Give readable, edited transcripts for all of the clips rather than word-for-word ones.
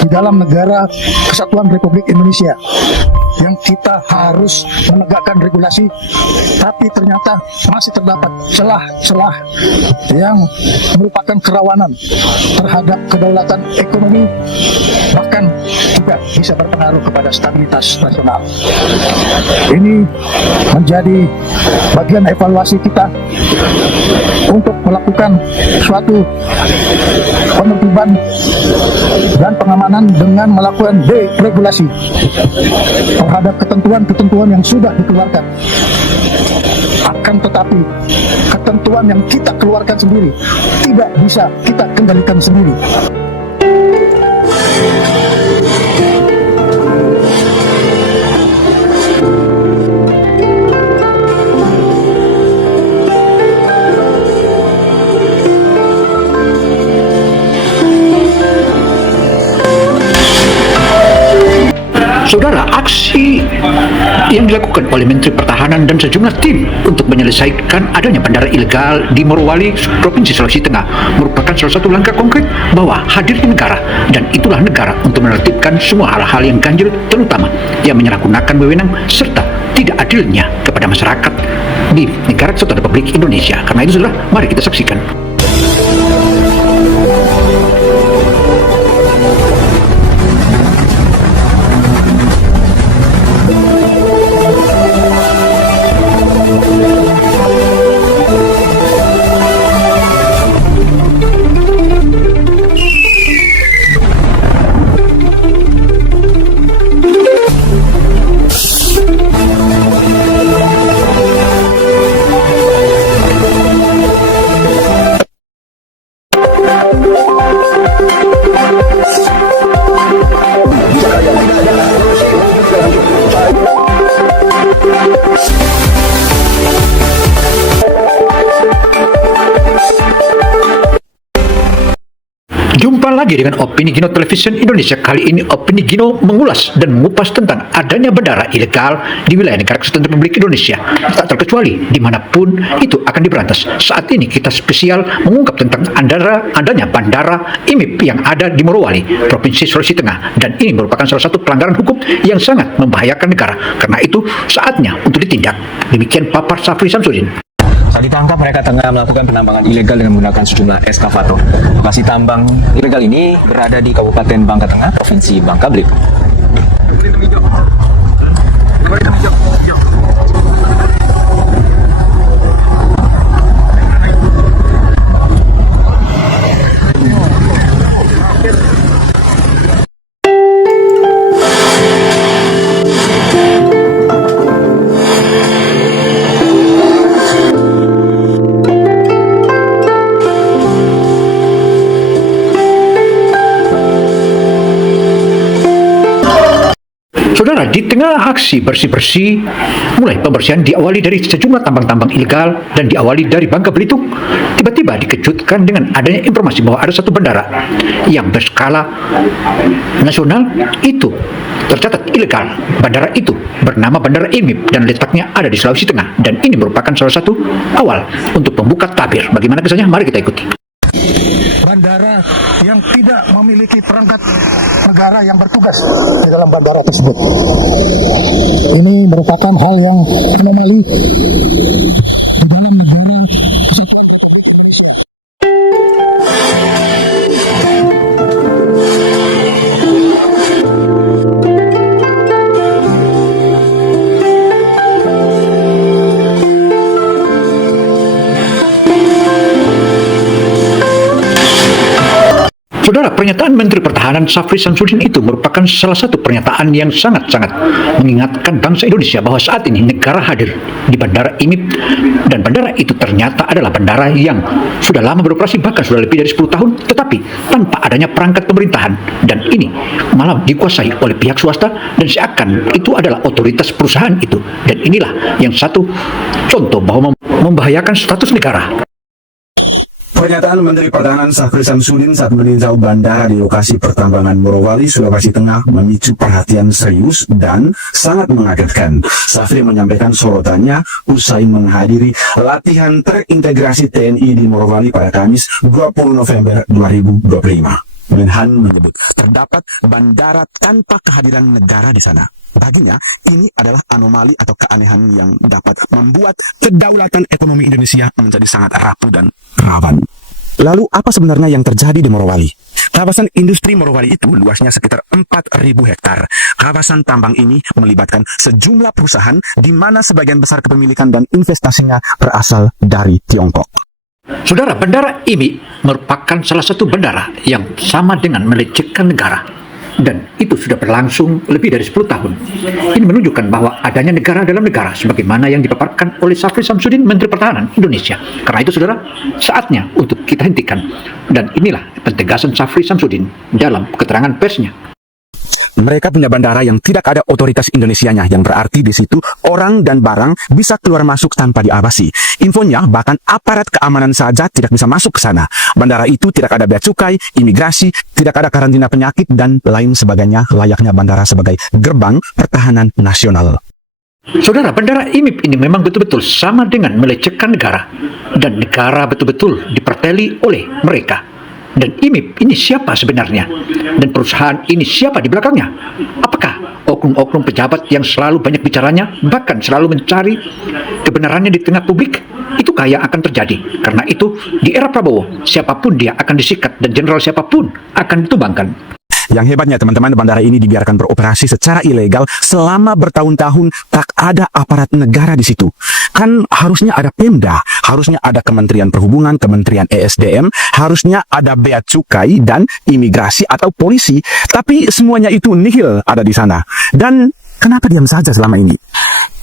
di dalam negara Kesatuan Republik Indonesia yang kita harus menegakkan regulasi, tapi ternyata masih terdapat celah-celah yang merupakan kerawanan terhadap kedaulatan ekonomi, bahkan juga bisa berpengaruh kepada stabilitas nasional. Ini menjadi bagian evaluasi kita untuk melakukan suatu penertiban dan pengamanan dengan melakukan deregulasi terhadap ketentuan-ketentuan yang sudah dikeluarkan. Akan tetapi ketentuan yang kita keluarkan sendiri tidak bisa kita kendalikan sendiri. Saudara, aksi yang dilakukan oleh Menteri Pertahanan dan sejumlah tim untuk menyelesaikan adanya bandara ilegal di Morowali, Provinsi Sulawesi Tengah merupakan salah satu langkah konkret bahwa hadirnya negara, dan itulah negara untuk menertibkan semua hal-hal yang ganjil, terutama yang menyalahgunakan wewenang serta tidak adilnya kepada masyarakat di negara Kesatuan Republik Indonesia. Karena itu, saudara, mari kita saksikan. Jumpa lagi dengan Opini Gino Television Indonesia. Kali ini Opini Gino mengulas dan mengupas tentang adanya bandara ilegal di wilayah negara Kesatuan Republik Indonesia, tak terkecuali dimanapun itu akan diberantas. Saat ini kita spesial mengungkap tentang adanya bandara IMIP yang ada di Morowali, Provinsi Sulawesi Tengah, dan ini merupakan salah satu pelanggaran hukum yang sangat membahayakan negara. Karena itu saatnya untuk ditindak. Demikian papar Safri Samsudin. Saat ditangkap, mereka tengah melakukan penambangan ilegal dengan menggunakan sejumlah eskavator. Lokasi tambang ilegal ini berada di Kabupaten Bangka Tengah, Provinsi Bangka Belitung. Saudara, di tengah aksi bersih-bersih, mulai pembersihan diawali dari sejumlah tambang-tambang ilegal dan diawali dari Bangka Belitung, tiba-tiba dikejutkan dengan adanya informasi bahwa ada satu bandara yang berskala nasional itu tercatat ilegal. Bandara itu bernama Bandara IMIP dan letaknya ada di Sulawesi Tengah, dan ini merupakan salah satu awal untuk membuka tabir. Bagaimana kisahnya? Mari kita ikuti. Bandara yang tidak memiliki perangkat negara yang bertugas di dalam bandara tersebut. Ini merupakan hal yang anomali di dalam negara. Saudara, pernyataan Menteri Pertahanan Safri Samsudin itu merupakan salah satu pernyataan yang sangat-sangat mengingatkan bangsa Indonesia bahwa saat ini negara hadir di bandara IMIP, dan bandara itu ternyata adalah bandara yang sudah lama beroperasi, bahkan sudah lebih dari 10 tahun, tetapi tanpa adanya perangkat pemerintahan, dan ini malah dikuasai oleh pihak swasta dan seakan itu adalah otoritas perusahaan itu. Dan inilah yang satu contoh bahwa membahayakan status negara. Pernyataan Menteri Pertahanan Safri Samsudin saat meninjau bandara di lokasi pertambangan Morowali, Sulawesi Tengah memicu perhatian serius dan sangat mengagetkan. Safri menyampaikan sorotannya usai menghadiri latihan terintegrasi TNI di Morowali pada Kamis 20 November 2025. Menhan menyebut terdapat bandara tanpa kehadiran negara di sana. Baginya, ini adalah anomali atau keanehan yang dapat membuat kedaulatan ekonomi Indonesia menjadi sangat rapuh dan rawan. Lalu apa sebenarnya yang terjadi di Morowali? Kawasan industri Morowali itu luasnya sekitar 4.000 hektar. Kawasan tambang ini melibatkan sejumlah perusahaan di mana sebagian besar kepemilikan dan investasinya berasal dari Tiongkok. Saudara, Bandara IMI merupakan salah satu bandara yang sama dengan melecehkan negara. Dan itu sudah berlangsung lebih dari 10 tahun. Ini menunjukkan bahwa adanya negara dalam negara sebagaimana yang dipaparkan oleh Syafri Samsudin, Menteri Pertahanan Indonesia. Karena itu, saudara, saatnya untuk kita hentikan. Dan inilah pentegasan Syafri Samsudin dalam keterangan persnya. Mereka punya bandara yang tidak ada otoritas Indonesianya, yang berarti di situ orang dan barang bisa keluar masuk tanpa diawasi. Infonya, bahkan aparat keamanan saja tidak bisa masuk ke sana. Bandara itu tidak ada bea cukai, imigrasi, tidak ada karantina penyakit, dan lain sebagainya, layaknya bandara sebagai gerbang pertahanan nasional. Saudara, Bandara IMIP ini memang betul-betul sama dengan melecehkan negara. Dan negara betul-betul diperteli oleh mereka. Dan IMIP ini siapa sebenarnya? Dan perusahaan ini siapa di belakangnya? Apakah oknum-oknum pejabat yang selalu banyak bicaranya, bahkan selalu mencari kebenarannya di tengah publik? Itukah yang akan terjadi? Karena itu, di era Prabowo, siapapun dia akan disikat dan jenderal siapapun akan ditumbangkan. Yang hebatnya, teman-teman, bandara ini dibiarkan beroperasi secara ilegal selama bertahun-tahun, tak ada aparat negara di situ. Kan harusnya ada Pemda, harusnya ada Kementerian Perhubungan, Kementerian ESDM, harusnya ada bea cukai dan imigrasi atau polisi, tapi semuanya itu nihil ada di sana. Dan kenapa diam saja selama ini?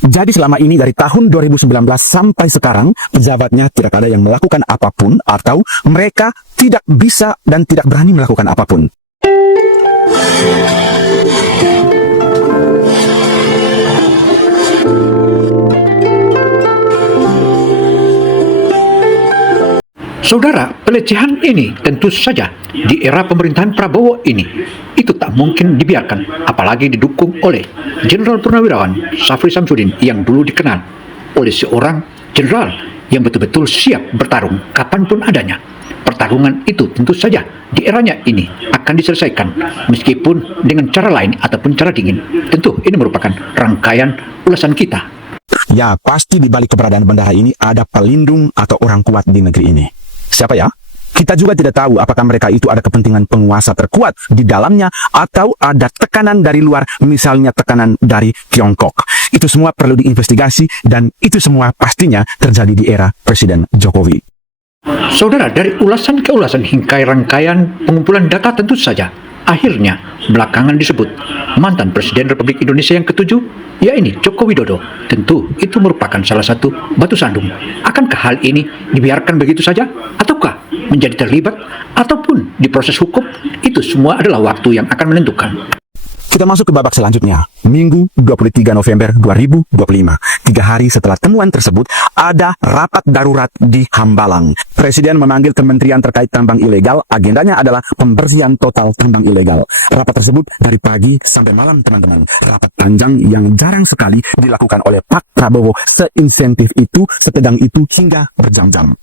Jadi selama ini dari tahun 2019 sampai sekarang, pejabatnya tidak ada yang melakukan apapun, atau mereka tidak bisa dan tidak berani melakukan apapun. Saudara, pelecehan ini tentu saja di era pemerintahan Prabowo ini itu tak mungkin dibiarkan, apalagi didukung oleh Jenderal Purnawirawan Syafri Samsudin yang dulu dikenal oleh seorang jenderal yang betul-betul siap bertarung kapanpun adanya. Pertarungan itu tentu saja di eranya ini akan diselesaikan meskipun dengan cara lain ataupun cara dingin. Tentu ini merupakan rangkaian ulasan kita. Ya, pasti di balik keberadaan bandara ini ada pelindung atau orang kuat di negeri ini. Siapa ya? Kita juga tidak tahu apakah mereka itu ada kepentingan penguasa terkuat di dalamnya atau ada tekanan dari luar, misalnya tekanan dari Tiongkok. Itu semua perlu diinvestigasi dan itu semua pastinya terjadi di era Presiden Jokowi. Saudara, dari ulasan ke ulasan hingga rangkaian pengumpulan data tentu saja akhirnya belakangan disebut mantan Presiden Republik Indonesia yang ke-7, yaitu Joko Widodo. Tentu itu merupakan salah satu batu sandung. Akankah hal ini dibiarkan begitu saja? Ataukah menjadi terlibat? Ataupun diproses hukum? Itu semua adalah waktu yang akan menentukan. Kita masuk ke babak selanjutnya. Minggu 23 November 2025. 3 hari setelah temuan tersebut, ada rapat darurat di Hambalang. Presiden memanggil kementerian terkait tambang ilegal. Agendanya adalah pembersihan total tambang ilegal. Rapat tersebut dari pagi sampai malam, teman-teman. Rapat panjang yang jarang sekali dilakukan oleh Pak Prabowo. Seinsentif itu, setegang itu hingga berjam-jam.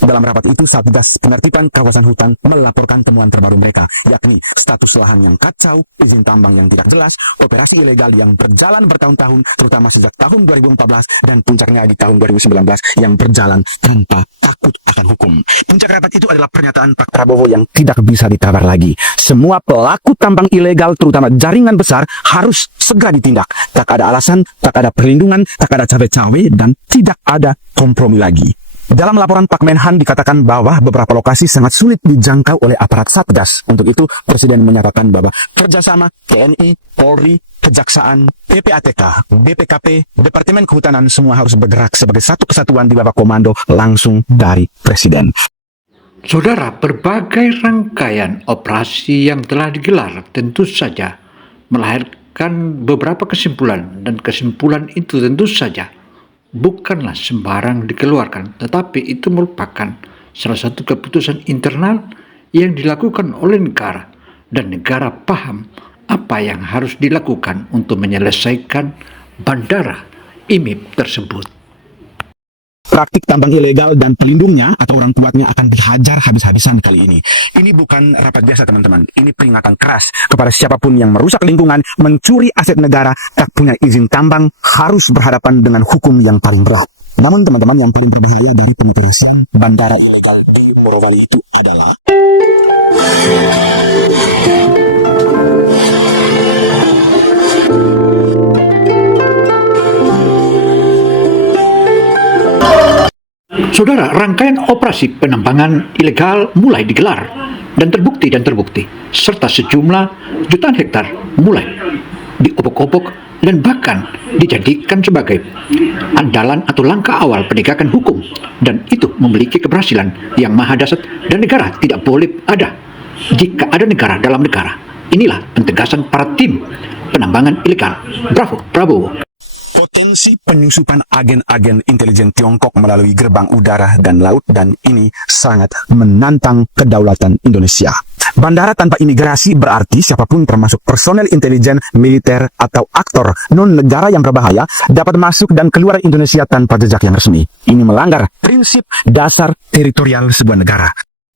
Dalam rapat itu, Satgas Penertiban Kawasan Hutan melaporkan temuan terbaru mereka, yakni status lahan yang kacau, izin tambang yang tidak jelas, operasi ilegal yang berjalan bertahun-tahun, terutama sejak tahun 2014, dan puncaknya di tahun 2019 yang berjalan tanpa takut akan hukum. Puncak rapat itu adalah pernyataan Pak Prabowo yang tidak bisa ditawar lagi. Semua pelaku tambang ilegal, terutama jaringan besar, harus segera ditindak. Tak ada alasan, tak ada perlindungan, tak ada cawe-cawe, dan tidak ada kompromi lagi. Dalam laporan Pak Menhan dikatakan bahwa beberapa lokasi sangat sulit dijangkau oleh aparat Satgas. Untuk itu, Presiden menyatakan bahwa kerjasama TNI, Polri, Kejaksaan, PPATK, BPKP, Departemen Kehutanan semua harus bergerak sebagai satu kesatuan di bawah komando langsung dari Presiden. Saudara, berbagai rangkaian operasi yang telah digelar tentu saja melahirkan beberapa kesimpulan, dan kesimpulan itu tentu saja bukanlah sembarang dikeluarkan, tetapi itu merupakan salah satu keputusan internal yang dilakukan oleh negara, dan negara paham apa yang harus dilakukan untuk menyelesaikan bandara IMIP tersebut. praktik tambang ilegal dan pelindungnya atau orang kuatnya akan dihajar habis-habisan kali ini. Ini bukan rapat biasa teman-teman, ini peringatan keras kepada siapapun yang merusak lingkungan, mencuri aset negara, tak punya izin tambang, harus berhadapan dengan hukum yang paling berat. Namun teman-teman, yang paling berbahaya dari pengurusan bandara ilegal di Morowali itu adalah Saudara, rangkaian operasi penambangan ilegal mulai digelar dan terbukti, serta sejumlah jutaan hektar mulai diobok-obok dan bahkan dijadikan sebagai andalan atau langkah awal penegakan hukum, dan itu memiliki keberhasilan yang maha dahsyat dan negara tidak boleh ada jika ada negara dalam negara. Inilah pentegasan para tim penambangan ilegal. Bravo, Prabowo. potensi penyusupan agen-agen intelijen Tiongkok melalui gerbang udara dan laut, dan ini sangat menantang kedaulatan Indonesia. Bandara tanpa imigrasi berarti siapapun termasuk personel intelijen, militer, atau aktor non-negara yang berbahaya dapat masuk dan keluar Indonesia tanpa jejak yang resmi. Ini melanggar prinsip dasar teritorial sebuah negara.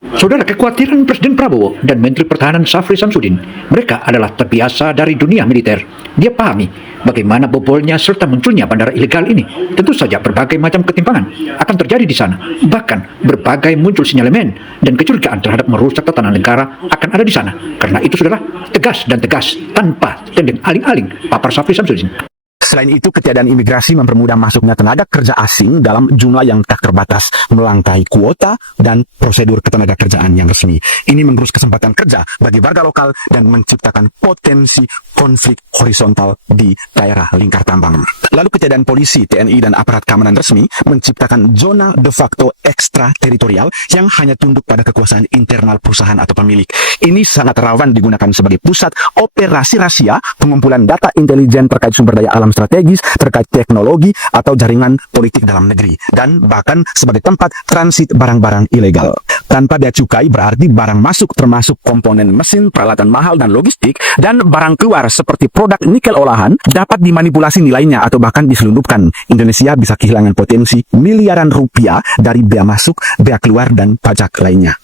Saudara, kekhawatiran Presiden Prabowo dan Menteri Pertahanan Syafri Samsudin, mereka adalah terbiasa dari dunia militer. Dia pahami bagaimana bobolnya serta munculnya bandara ilegal ini. Tentu saja berbagai macam ketimpangan akan terjadi di sana. Bahkan berbagai muncul sinyalemen dan kecurigaan terhadap merusak tatanan negara akan ada di sana. Karena itu saudara, tegas dan tegas tanpa tendeng aling-aling, papar Syafri Samsudin. Selain itu, ketiadaan imigrasi mempermudah masuknya tenaga kerja asing dalam jumlah yang tak terbatas, melangkahi kuota dan prosedur ketenaga kerjaan yang resmi. Ini menggerus kesempatan kerja bagi warga lokal dan menciptakan potensi konflik horizontal di daerah lingkar tambang. Lalu ketiadaan polisi, TNI, dan aparat keamanan resmi menciptakan zona de facto ekstrateritorial yang hanya tunduk pada kekuasaan internal perusahaan atau pemilik. Ini sangat rawan digunakan sebagai pusat operasi rahasia, pengumpulan data intelijen terkait sumber daya alam strategis, terkait teknologi atau jaringan politik dalam negeri, dan bahkan sebagai tempat transit barang-barang ilegal. Tanpa bea cukai berarti barang masuk termasuk komponen mesin, peralatan mahal dan logistik, dan barang keluar seperti produk nikel olahan dapat dimanipulasi nilainya atau bahkan diselundupkan. Indonesia bisa kehilangan potensi miliaran rupiah dari bea masuk, bea keluar, dan pajak lainnya.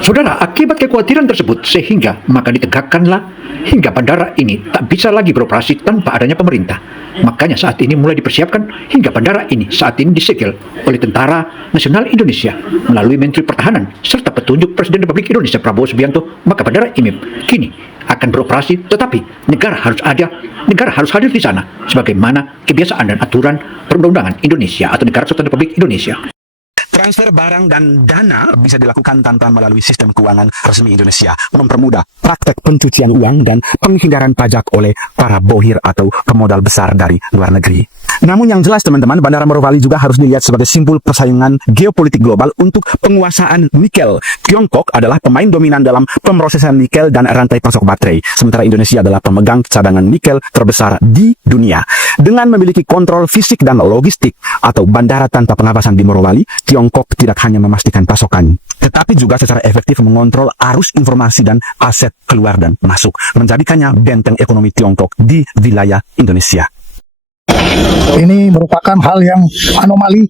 Saudara, akibat kekhawatiran tersebut sehingga maka ditegakkanlah hingga bandara ini tak bisa lagi beroperasi tanpa adanya pemerintah. Makanya saat ini mulai dipersiapkan hingga bandara ini saat ini disegel oleh Tentara Nasional Indonesia melalui Menteri Pertahanan serta petunjuk Presiden Republik Indonesia Prabowo Subianto. Maka bandara IMIP kini akan beroperasi, tetapi negara harus hadir di sana sebagaimana kebiasaan dan aturan perundang-undangan Indonesia atau Negara Kesatuan Republik Indonesia. Transfer barang dan dana bisa dilakukan tanpa melalui sistem keuangan resmi Indonesia, mempermudah praktek pencucian uang dan penghindaran pajak oleh para bohir atau pemodal besar dari luar negeri. Namun yang jelas teman-teman, Bandara Morowali juga harus dilihat sebagai simbol persaingan geopolitik global untuk penguasaan nikel. Tiongkok adalah pemain dominan dalam pemrosesan nikel dan rantai pasok baterai, sementara Indonesia adalah pemegang cadangan nikel terbesar di dunia. Dengan memiliki kontrol fisik dan logistik atau bandara tanpa pengawasan di Morowali, Tiongkok tidak hanya memastikan pasokan, tetapi juga secara efektif mengontrol arus informasi dan aset keluar dan masuk, menjadikannya benteng ekonomi Tiongkok di wilayah Indonesia. Ini merupakan hal yang anomali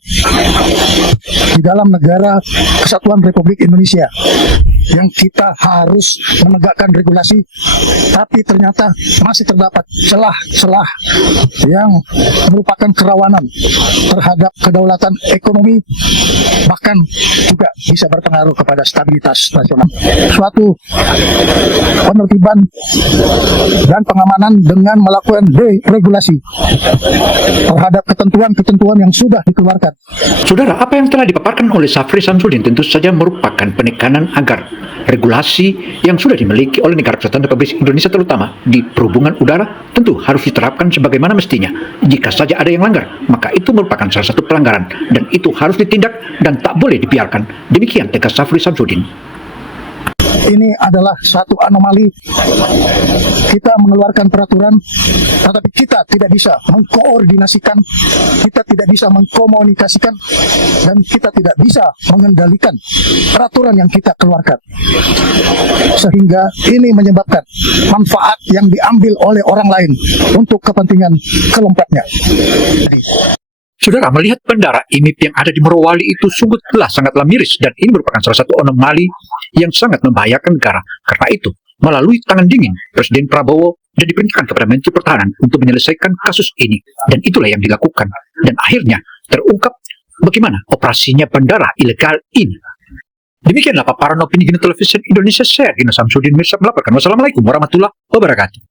di dalam negara Kesatuan Republik Indonesia yang kita harus menegakkan regulasi, tapi ternyata masih terdapat celah-celah yang merupakan kerawanan terhadap kedaulatan ekonomi, bahkan juga bisa berpengaruh kepada stabilitas nasional. Suatu penertiban dan pengamanan dengan melakukan deregulasi terhadap ketentuan-ketentuan yang sudah dikeluarkan. Saudara, apa yang telah dipaparkan oleh Syafri Samsudin tentu saja merupakan penekanan agar regulasi yang sudah dimiliki oleh Negara Kesatuan Republik Indonesia terutama di perhubungan udara tentu harus diterapkan sebagaimana mestinya. Jika saja ada yang langgar, maka itu merupakan salah satu pelanggaran dan itu harus ditindak dan tak boleh dibiarkan. Demikian tegas Syafri Samsudin. Ini adalah suatu anomali. Kita mengeluarkan peraturan, tetapi kita tidak bisa mengkoordinasikan, kita tidak bisa mengkomunikasikan, dan kita tidak bisa mengendalikan peraturan yang kita keluarkan. Sehingga ini menyebabkan manfaat yang diambil oleh orang lain untuk kepentingan kelompoknya. Saudara, melihat bandara IMIP yang ada di Morowali itu sungguhlah sangatlah miris, dan ini merupakan salah satu anomali yang sangat membahayakan negara. Karena itu, melalui tangan dingin Presiden Prabowo dan diperintahkan kepada Menteri Pertahanan untuk menyelesaikan kasus ini, dan itulah yang dilakukan, dan akhirnya terungkap bagaimana operasinya bandara ilegal ini. Demikianlah paparan opini Gina Television Indonesia, saya Gina Samsudin Mirsad melaporkan. Wassalamualaikum warahmatullahi wabarakatuh.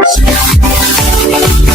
Saya